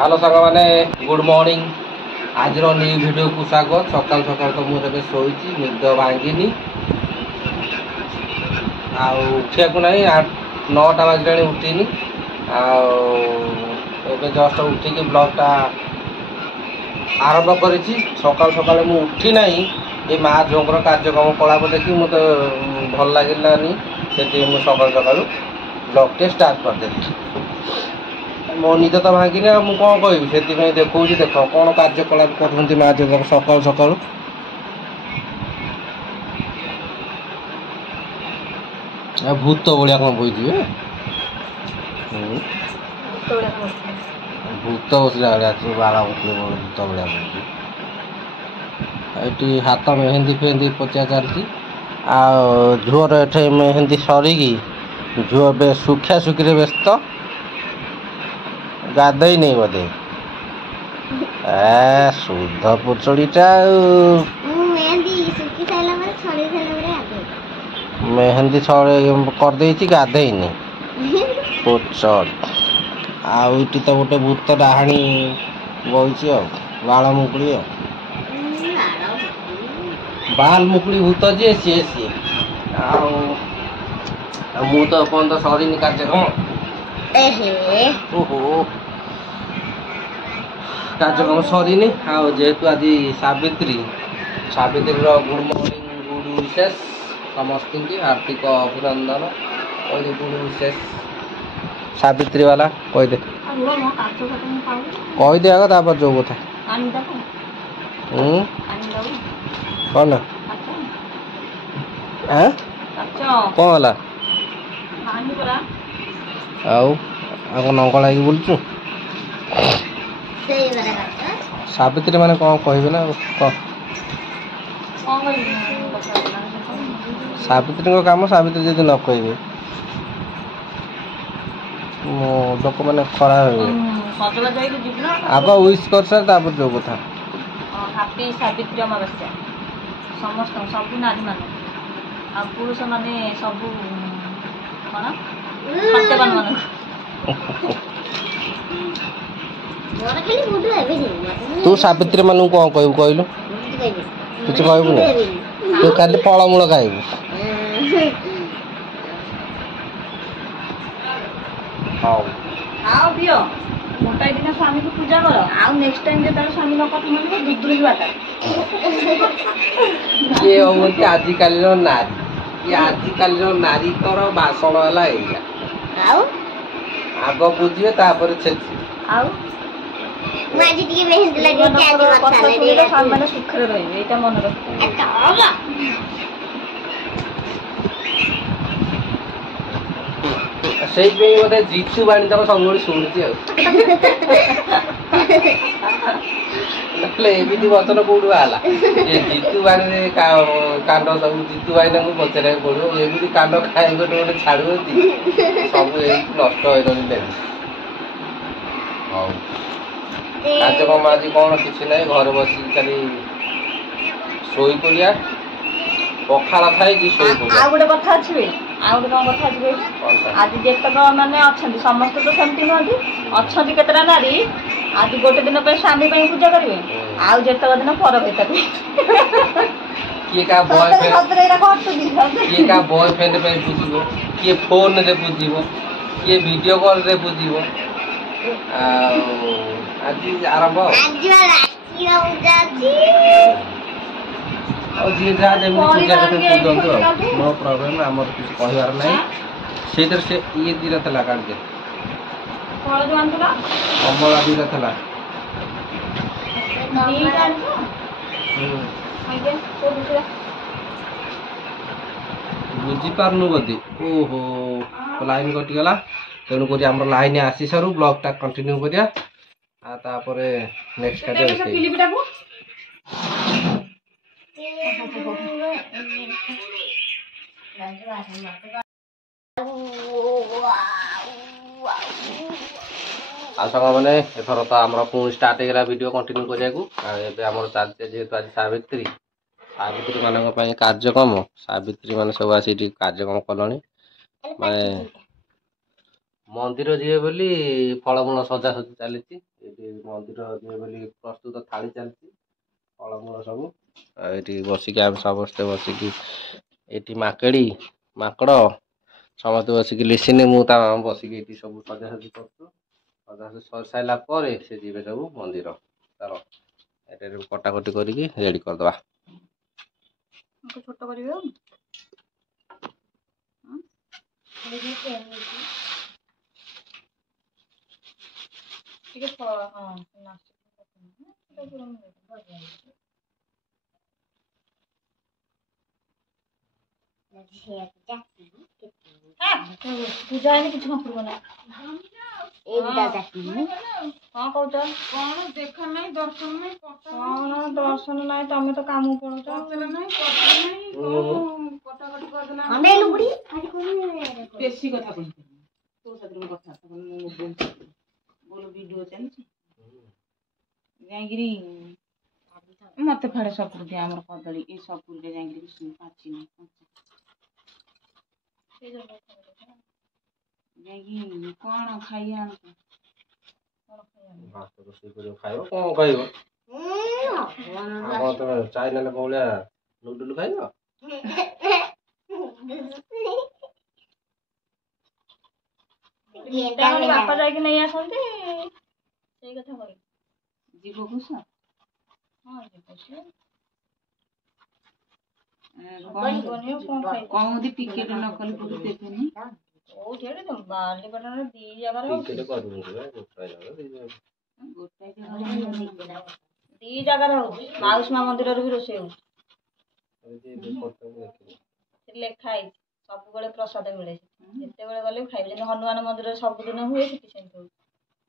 Hello सांग मैंने good morning आज न्यू वीडियो को स्वागत। सकाल सकाल तो मुझे शोची निद भांगिनी उठा को ना 9टा बजला उठिनी आगे जस्ट उठिकी ब्लॉगटा आरंभ करी। सकाल सकाल मु उठी ना ये माँ झोंकर कार्यक्रम कलाप देखी मत भल लगे से सकाल सकाल ब्लॉगटे स्टार्ट करदेली। मो निद तो भांगी मुझे कौन कह से देखो देख कौन कार्यकलाप कर माँ झोंकर सकाल सकाल भूत भाया कौन बोई भूत बसला भाया बारा बसले भूत भाया ये हाथ मेहंदी फेहंदी पचा चलती झुअर एठे मेहंदी सरिकी झुअ बे सुखा सुखी व्यस्त गाधई नहीं बोधे शुद्ध पुचड़ीटा मेहंदी करदे गाधईनी पुचड़ आईटी तो गोटे भूत डाहाणी बही बाल मुकुड़ी बाल मुकुड़ी भूत जी सी सी मु तो पर्यटन सरीनी कार्यक्रम ओहो कार्यक्रम सरीनी जेहेतु आज सावित्री गुड मॉर्निंग गुड विशेष समस्त हार्दिक अभिनंदन कह गुड विशेष सावित्री वाला कहदे कहदे आग तापर जो कथा कौन कौन है आउ नंगल आई बोलचु सावित्री माने कौन कह ना सावित्री को काम सावित्री जब न कहे लोक मैंने खराब आग विश कर सार जो कथा हैप्पी सावित्री अमावस्या समस्त सब नारी मान पुरुष माने सब कौन सत्यवान मान तू सावित्री मान कौन कहू कहलु किसी कहबू ना तू खाली फलमूल खाइबू हाँ दियो गोटाए दिन स्वामी को पूजा कर आउ नेक्स्ट टाइम जो तार स्वामी कथा मान दूध दूर बात ये होती आजिकल नारी ये आजिकल नारी तर बासन है आग बुझे तापर छेची सुखरे रही मन बोधे जीतू बाणी तक सब शुणुची एमती वचन कौटू बाहला जीतू बाणी कांड सब जीतू बाणी को पचार पड़ो एमती कांड खाए गोटे गोटे छाड़ू सब नष्ट हो कार्यक्रम आज कौन किसी ना घर बस खाली शोई पड़िया पखाड़ खाई गोटे कथा अच्छे आउ गोटे कौन कथा अच्छे आज जेतक मैंने अच्छा समस्त तो सेमती नुहति अच्छा केतटा नारी आज गोटे दिन स्वामी पूजा करेंगे आउ जेतक दिन पर किए का बॉयफ्रेंड बुझे किए फोन रे बुझे किए वीडियो कॉल रे बुझे आज आरंभ जी जहाँ जमी पूजा करते नो प्रॉब्लम आम किसी कहबार ना से ये दीटा था काट दे कमला दीटा था बुझीपारनु बोधे ओहो लाइन कटिगला तेणुक आम लाइन आसी सारू ब्लॉगटा कंटिन्यू करिया नेक्स्ट सांग मैंने एथर तो आम पुणी स्टार्ट होगा वीडियो कंटिन्यू करने चलते जेहेतु आज सावित्री सावित्री मान कार्यक्रम सावित्री मान सब आस कार्यक्रम कल माने ମନ୍ଦିର ଯିବେ ବୋଲି ଫଳମୂଳ ସଜାସଜି ଚାଲିଛି। ଏଠି ମନ୍ଦିର ଯିବେ ବୋଲି ପ୍ରସ୍ତୁତ ଥାଳି ଚାଲିଛି ଫଳମୂଳ ସବୁ। ଆଉ ଏଠି ବସିକି ଆମେ ସମସ୍ତେ ବସିକି ଏଠି ମାଙ୍କଡ଼ ସମସ୍ତେ ବସିକି ଲିସିନି ମୁଁ ତା ବସିକି ଏଠି ସବୁ ସଜାସଜି କରୁଛୁ। ସଜାସଜି ସରିସାରିଲା ପରେ ସେ ଯିବେ ସବୁ ମନ୍ଦିର। ଚାଲ ଏଠାରେ କଟାକଟି କରିକି ରେଡ଼ି କରିଦବା। ଛୋଟ କରିବେ ଆଉ ଟିକେ ପୂଜା ହେଇନି କିଛି ନ ନା କଣ କହୁଛ? କଣ ଦେଖା ନାହିଁ ଦର୍ଶନ ନାହିଁ କଣ ଦର୍ଶନ ନାହିଁ ତମେ ତ କାମ କରୁଛ ବେଶୀ କଥା କହିବି ତୋ ସାଥିରେ କଥା ଭିଡିଓ ଚାଲିଛି ଯାଇକିରି ମତେ ଫାଡେ ସପୁରି ଆମର କଦଳୀ ଏଇ ସପୁରିରେ ଯାଇକିରି ପାଚି ଯାଇକି କଣ ଖାଇବା ଭାତ ରୋଷେଇ କରିବ ଖାଇବ କଣ ଖାଇବ? ଆପଣ ତମେ ଚାଇନାରେ ଭଳିଆ ନୁଡୁଲ ଖାଇବ? ବାପା ଯାଇକି ନେଇ ଆସନ୍ତି ସେଇ କଥା କହିବି। ଯିବ କୁସ? ହଁ ଯିବ କଣ ଟିକେଟ ନ କଲେ ପୁରୀ ଦେବେନି। କୋଉଠି ବାଲିପାଟଣାରେ 2 ଜାଗାରେ ହଉଛି। ଦି ଜାଗାରେ ହଉଛି ମାଉସୀ ମା ମନ୍ଦିରରେ ବି ରୋଷେଇ ହଉଛି। ଲେଖା ହେଇଛି ସବୁବେଳେ ପ୍ରସାଦ ମିଳେ ଯେତେବେଳେ ଗଲେ ବି ଖାଇବେ। ଯେମିତି ହନୁମାନ ମନ୍ଦିରରେ ସବୁଦିନ ହୁଏ ସେଠି ସେମିତି ହଉଛି।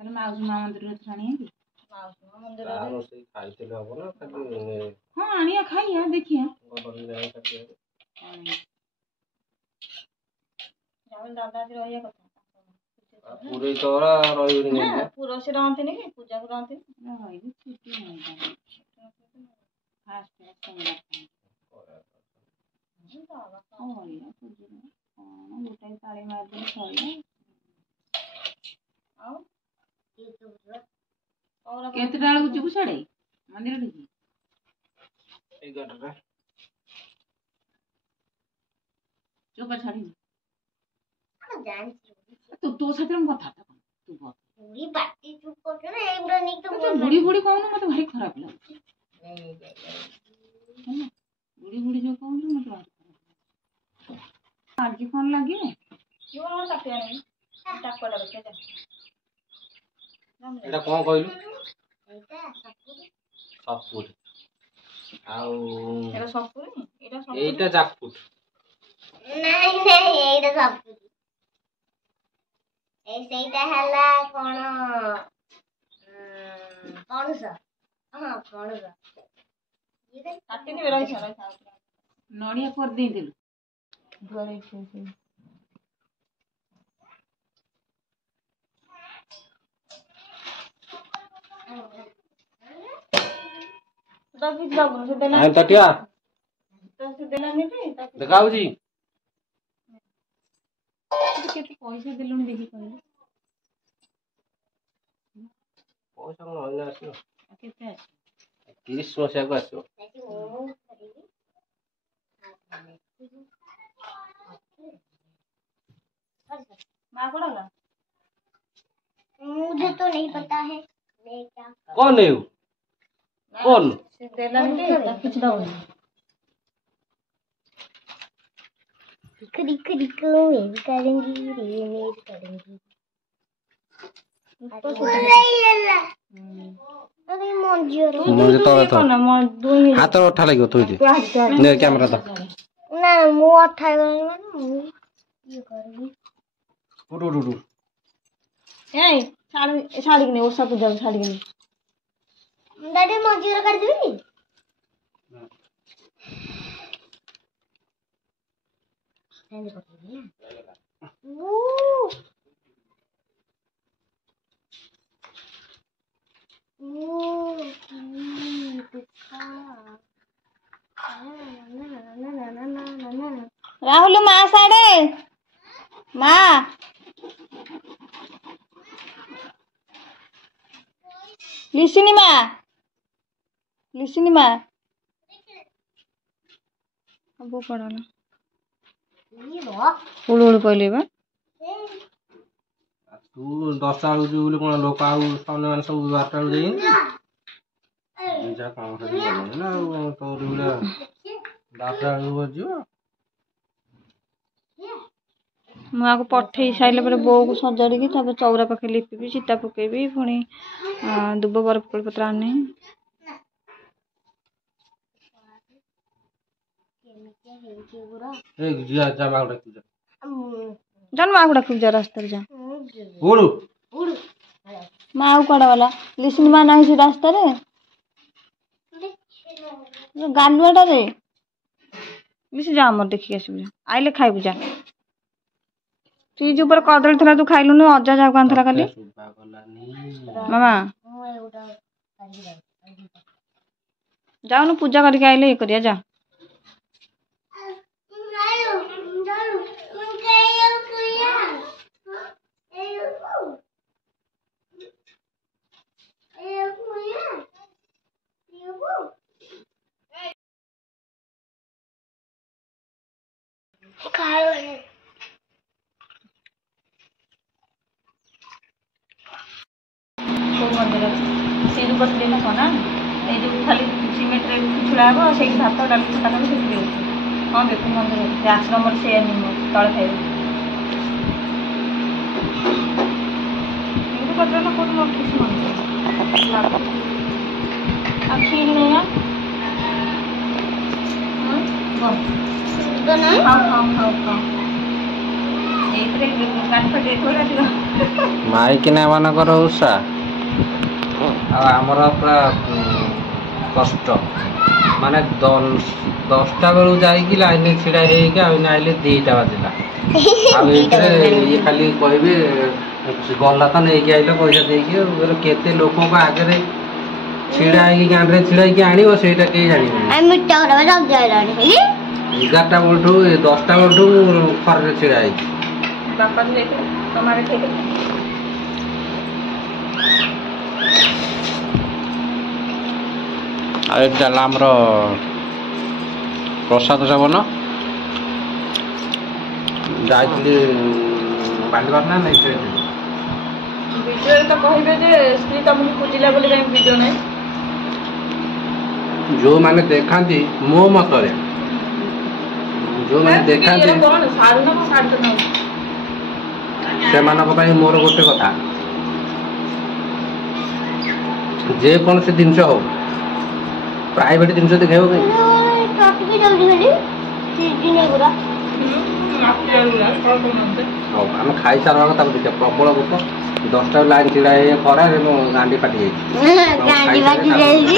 ତାହେଲେ ମାଉସୀ ମା ମନ୍ଦିରରେ ଛାଣିବେ ମାଉସୀ ମା ମନ୍ଦିରରେ ଖାଇଥିଲେ ହବ ନା ଖାଲି ହଁ ଆଣିଆ ଖାଇଆ ଦେଖିଆ ଦାଦା ଆଜି ରହିବା କଥା। ପୁରୀ ତରା ରହିବେନି ପୁର ସେ ରହନ୍ତିନି କି ପୂଜାକୁ ରହନ୍ତିନି ଗୋଟାଏ ତାଳି ମାରିଦେଲେ ସରିଲା। ଆଉ କେତେଟା ବେଳକୁ ଯିବୁ ସିଆଡେ ମନ୍ଦିର ଦେଖି? 11ଟା। ଚୋପା ଛାଡିନି ତୋ ସାଥିରେ ମୁଁ କଥାବାର୍ତ୍ତା ବୁଢୀ କହୁନୁ ମତେ ଭାରି ଖରାପ ଲାଗୁଛି। ବୁଢୀ ଯୋଉ କହୁଛୁ ମତେ ଭାରି ଖରାପ ଲାଗୁଛି। ଆଜି କଣ ଲାଗିବ? ଏଇଟା କଣ କହିଲୁ? ସପୁରି ଆଉ ଏଇଟା ଜାକଫୁଟ। ନାଇଁ ଏଇଟା ସପୁରି। ସେଇଟା ହେଲା କଣ ପଣସ। ହଁ ପଣସ। ନଡିଆ କରିଦେଇଥିଲୁ। ଦେଖାଉଛି କେତେ ପଇସା ଦେଲୁଣି ଦେଖି କହିଲୁ? ପଇସା କଣ ରହିଲେ ଆସିବ? କେତେ ଆସିବ? 30 ମସିହାକୁ ଆସିବ। ମା କଣ ହେଲା? मुझे तो नहीं पता है। कौन है वो? कौन? हाथ उठा लगे तू कैमरा तो ना मुंह उठा ये करूंगी उड़ शाड़ी की नहीं वो सब पूजा शाड़ी की नहीं दादी मौजी कर देबी राहुल माँ साड़े माँ लिसिनी मा अब पड़ाला ये लो उड़ उड़ पहले बा तू 10 टा जो बोले कोन लोक आउ सामने माने सब 12 टा देई जा काम कर ना तो बोले 10 टा बजियो ମୁଁ ଆକୁ ପଠେଇ ସାଇଲା ପରେ ବୋଉକୁ ସଜାଡ଼ିକି ତାପରେ ଚଉରା ପାଖେ ଲିପିବି ଚିତା ପକେଇବି ପୁଣି ଦୁବ ବରଫ ପତ୍ର ଆଣେ ए जिया जा मागडा तुझा जान माକୁ ଡାକିବୁ ଯା ରାସ୍ତାରେ ଯା ओडू उड़ ମା ଆଉ କୁଆଡେ ଗଲା ଲିସିନି ମା ନାହିଁ ସେ ରାସ୍ତାରେ ଗାଲୁଆଟାରେ ଲିସି ଯା ଆମର ଦେଖିକି ଆସିବୁ ଯା ଆଇଲେ ଖାଇବୁ ଯା फ्रिज ऊपर कदली थला तू खाइलुनु अजा जाऊ कांथला खाली मामा जाऊनु पूजा करके आइले ये करिया जा मंदिर से जो बस लेना को ना ए जो खाली सीमेंट रे छुड़ा हो से भात डाल खटा कर से दियो हां देखो मंदिर से आश्रम से नहीं तळे खाइबो ये पत्र ना कोन मन किस मन अखिल नहीं ना हां तो नहीं खाओ एक रे कान फटे थोड़ा दियो माइकिना मानकर उषा आमर पूरा कष्ट माने 10टा बेलू जाइए लाइन छिड़ा आइले 2टा बाजिला ये खाली कहे गला तो नहीं आइल पैसा देकी केते लोक आगे छिड़ा गाँव में छिड़ा आण से कहीं जान 11टा बेलू 10टा बेलू खर छिड़ा बापा तुम्हारे ठीक एटा आमर प्रसाद सेवन जाइए बांधवार ना नहीं वीडियो तो कहबे जे स्त्री तुमको पूजिला बोली कहीं वीडियो नहीं जो माने देखांती मो मतरे जो माने देखांती कौन सारू ना सारू ना से मानक पई मोर गोटे कथा जे कौन से जिनस हो प्राइवेट जिनस देखेबो कहीं टॉपिक जल्दी जल्दी दिन पूरा आम खाई सारा देखिए प्रबल भूख 10टा लाइन छिड़ा खरा गांडी फाटी गांडी बाजी जाएगी